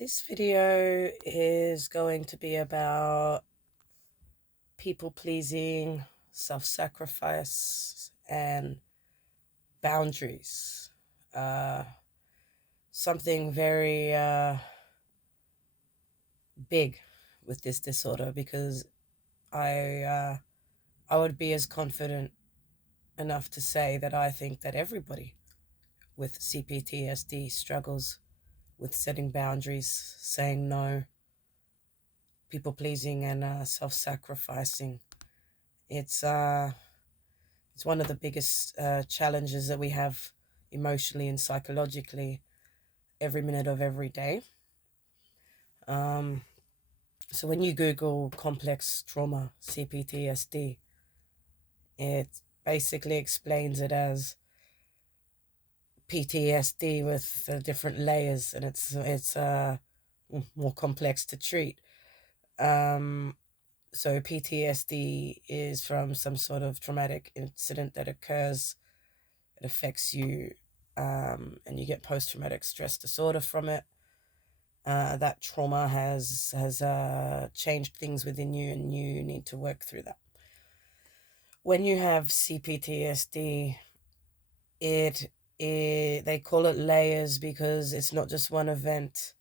This video is going to be about people pleasing, self-sacrifice, and boundaries. Something very big with this disorder, because I would be as confident enough to say that I think that everybody with CPTSD struggles with setting boundaries, saying no, people pleasing, and self-sacrificing. It's it's one of the biggest challenges that we have emotionally and psychologically every minute of every day. So when you Google complex trauma, CPTSD, it basically explains it as PTSD with different layers, and it's more complex to treat. So PTSD is from some sort of traumatic incident that occurs. It affects you, and you get post-traumatic stress disorder from it. That trauma has changed things within you, and you need to work through that. When you have CPTSD, they call it layers because it's not just one event.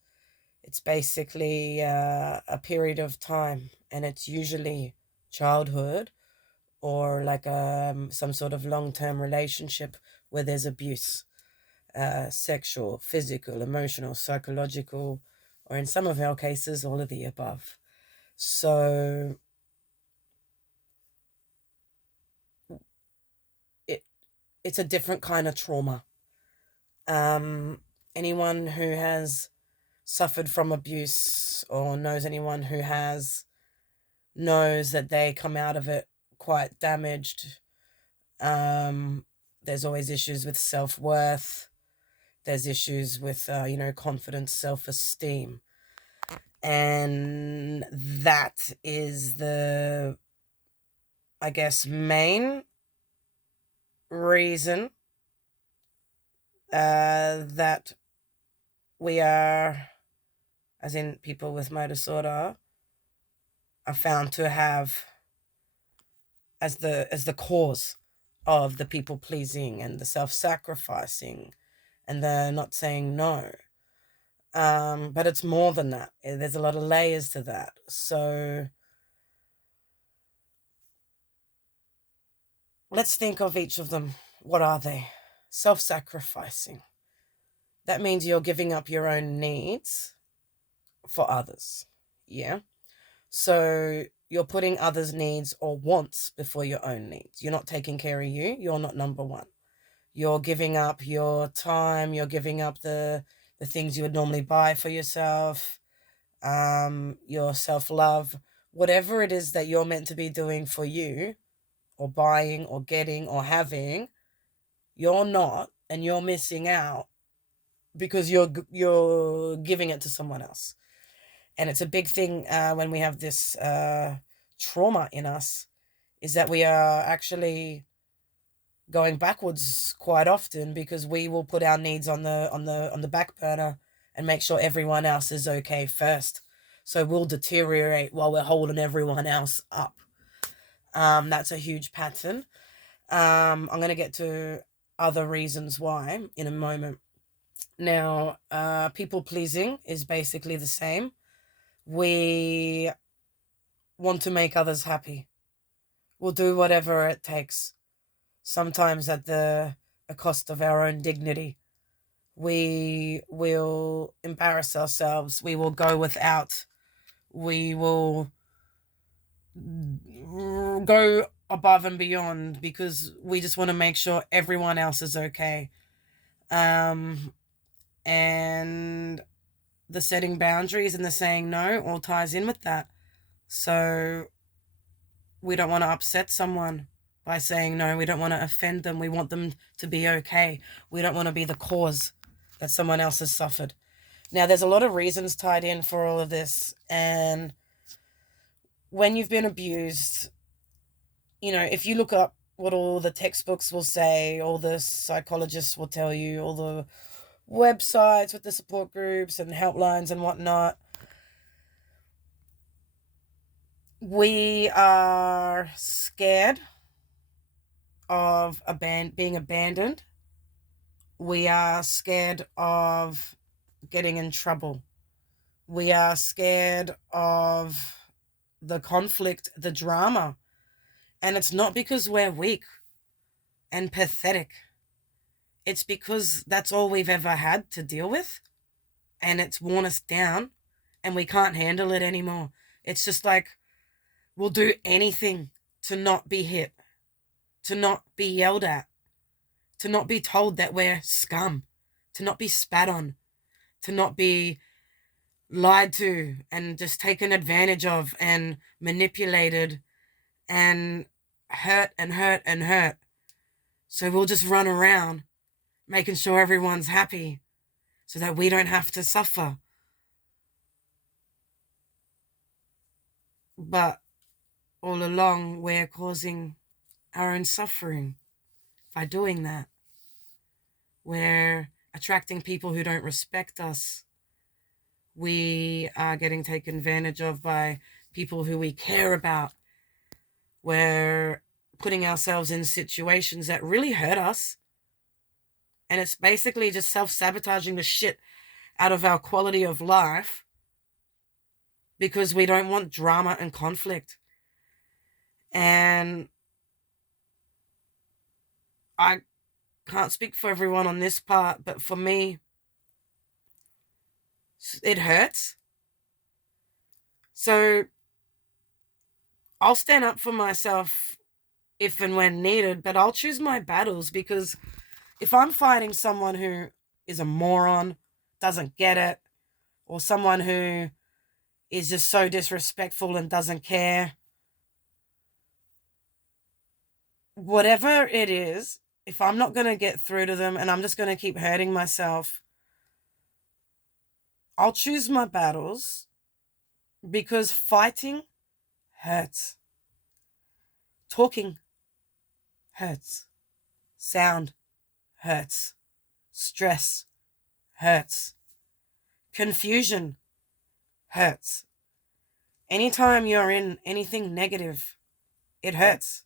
It's basically a period of time, and it's usually childhood or like some sort of long-term relationship where there's abuse, sexual, physical, emotional, psychological, or in some of our cases, all of the above. So it's a different kind of trauma. Anyone who has suffered from abuse or knows anyone who has knows that they come out of it quite damaged. There's always issues with self-worth. There's issues with, confidence, self-esteem. And that is the, I guess, main reason that we are, as in people with my disorder, are found to have as the cause of the people pleasing and the self-sacrificing and the not saying no. But it's more than that. There's a lot of layers to that. So let's think of each of them. What are they? Self-sacrificing. That means you're giving up your own needs for others. Yeah. So you're putting others' needs or wants before your own needs. You're not taking care of you. You're not number one. You're giving up your time. You're giving up the things you would normally buy for yourself, your self-love, whatever it is that you're meant to be doing for you, or buying or getting or having, you're not, and you're missing out because you're giving it to someone else. And it's a big thing when we have this trauma in us, is that we are actually going backwards quite often because we will put our needs on the back burner and make sure everyone else is okay first. So we'll deteriorate while we're holding everyone else up. That's a huge pattern. I'm going to get to other reasons why in a moment. Now, people pleasing is basically the same. We want to make others happy. We'll do whatever it takes, sometimes at the cost of our own dignity. We will embarrass ourselves. We will go without. We will go above and beyond because we just want to make sure everyone else is okay. And the setting boundaries and the saying no all ties in with that. So we don't want to upset someone by saying no. We don't want to offend them. We want them to be okay. We don't want to be the cause that someone else has suffered. Now, there's a lot of reasons tied in for all of this. And when you've been abused, if you look up what all the textbooks will say, all the psychologists will tell you, all the websites with the support groups and helplines and whatnot. We are scared of being abandoned. We are scared of getting in trouble. We are scared of the conflict, the drama. And it's not because we're weak and pathetic. It's because that's all we've ever had to deal with. And it's worn us down and we can't handle it anymore. It's just like we'll do anything to not be hit, to not be yelled at, to not be told that we're scum, to not be spat on, to not be lied to and just taken advantage of and manipulated and hurt and hurt and hurt. So we'll just run around making sure everyone's happy so that we don't have to suffer. But all along, we're causing our own suffering by doing that. We're attracting people who don't respect us. We are getting taken advantage of by people who we care about. We're putting ourselves in situations that really hurt us. And it's basically just self-sabotaging the shit out of our quality of life because we don't want drama and conflict. And I can't speak for everyone on this part, but for me, it hurts. So I'll stand up for myself if and when needed, but I'll choose my battles, because if I'm fighting someone who is a moron, doesn't get it, or someone who is just so disrespectful and doesn't care, whatever it is, if I'm not going to get through to them and I'm just going to keep hurting myself, I'll choose my battles, because fighting hurts. Talking hurts. Sound hurts. Stress hurts. Confusion hurts. Anytime you're in anything negative, it hurts.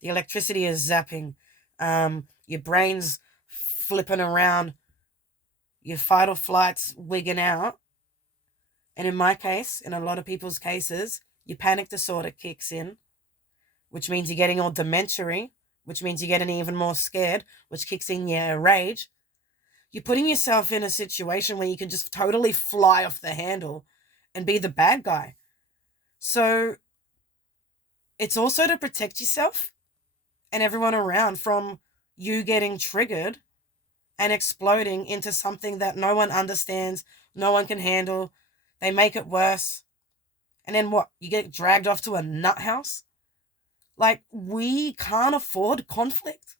The electricity is zapping. Your brain's flipping around. Your fight or flight's wigging out. And in my case, in a lot of people's cases, your panic disorder kicks in, which means you're getting all dementia-y, which means you're getting even more scared, which kicks in your rage. You're putting yourself in a situation where you can just totally fly off the handle and be the bad guy. So it's also to protect yourself and everyone around from you getting triggered and exploding into something that no one understands, no one can handle. They make it worse. And then what? You get dragged off to a nut house? Like, we can't afford conflict.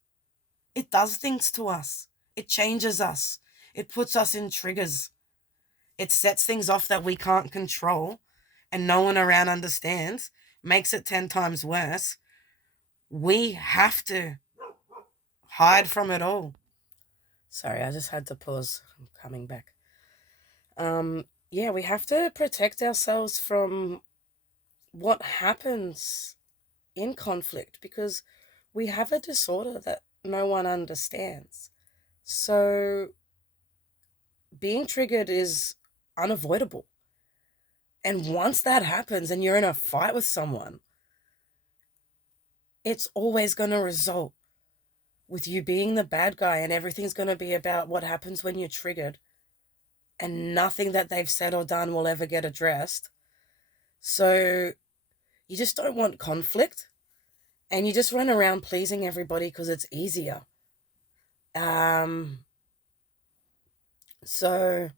It does things to us. It changes us. It puts us in triggers. It sets things off that we can't control and no one around understands, makes it 10 times worse. We have to hide from it all. Sorry, I just had to pause. I'm coming back. Yeah, we have to protect ourselves from what happens in conflict, because we have a disorder that no one understands. So being triggered is unavoidable. And once that happens and you're in a fight with someone, it's always going to result with you being the bad guy, and everything's going to be about what happens when you're triggered, and nothing that they've said or done will ever get addressed. So you just don't want conflict, and you just run around pleasing everybody because it's easier. So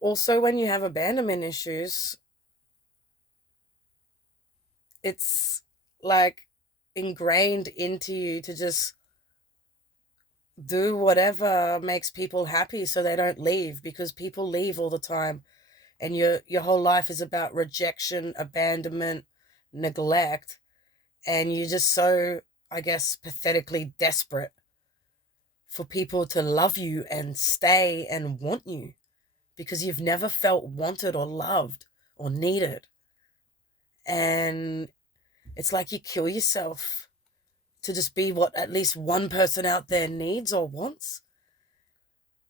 also when you have abandonment issues, it's like ingrained into you to just do whatever makes people happy so they don't leave, because people leave all the time, and your whole life is about rejection, abandonment, neglect, and you're just so, I guess, pathetically desperate for people to love you and stay and want you, because you've never felt wanted or loved or needed. And it's like you kill yourself to just be what at least one person out there needs or wants.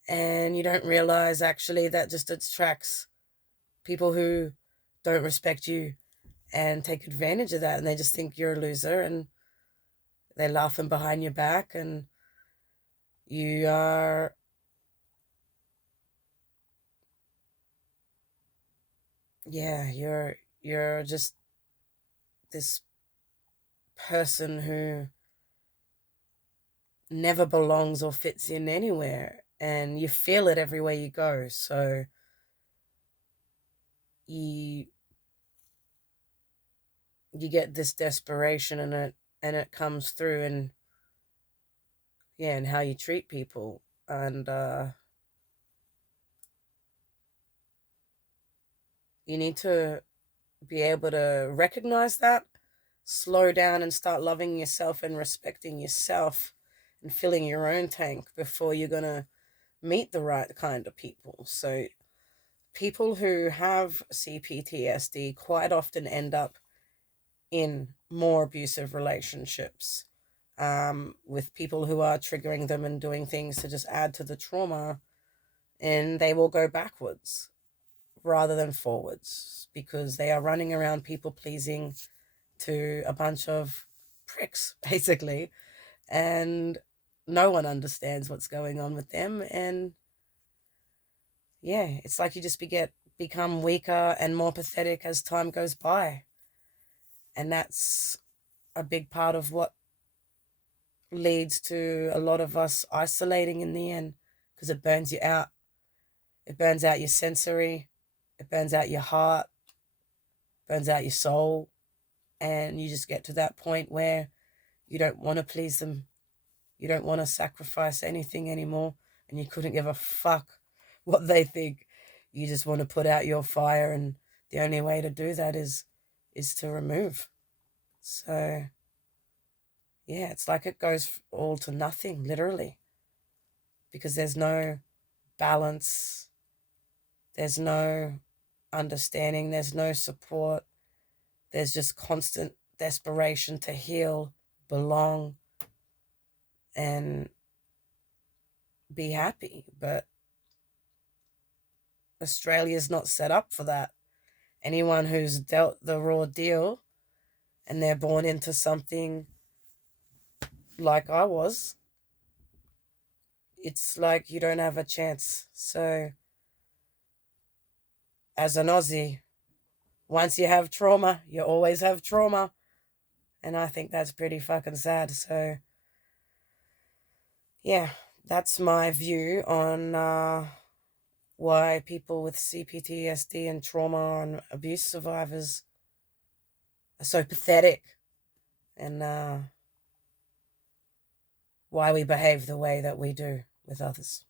And you don't realize actually that just attracts people who don't respect you and take advantage of that. And they just think you're a loser, and they're laughing behind your back, and you are, yeah, you're just this person who never belongs or fits in anywhere, and you feel it everywhere you go. So you you get this desperation, and it comes through, and yeah, and how you treat people. And you need to be able to recognize that, slow down, and start loving yourself and respecting yourself and filling your own tank before you're going to meet the right kind of people. So people who have CPTSD quite often end up in more abusive relationships, with people who are triggering them and doing things to just add to the trauma, and they will go backwards rather than forwards because they are running around people pleasing to a bunch of pricks, basically, and no one understands what's going on with them. And yeah, it's like you just become weaker and more pathetic as time goes by. And that's a big part of what leads to a lot of us isolating in the end, because it burns you out. It burns out your sensory, it burns out your heart, burns out your soul, and you just get to that point where you don't want to please them. You don't want to sacrifice anything anymore, and you couldn't give a fuck what they think. You just want to put out your fire, and the only way to do that is to remove. So yeah, it's like it goes all to nothing, literally, because there's no balance, there's no understanding, there's no support, there's just constant desperation to heal, belong, and be happy. But Australia's not set up for that. Anyone who's dealt the raw deal and they're born into something like I was, it's like you don't have a chance. So, as an Aussie, once you have trauma, you always have trauma. And I think that's pretty fucking sad. So, yeah, that's my view on why people with CPTSD and trauma and abuse survivors are so pathetic, and why we behave the way that we do with others.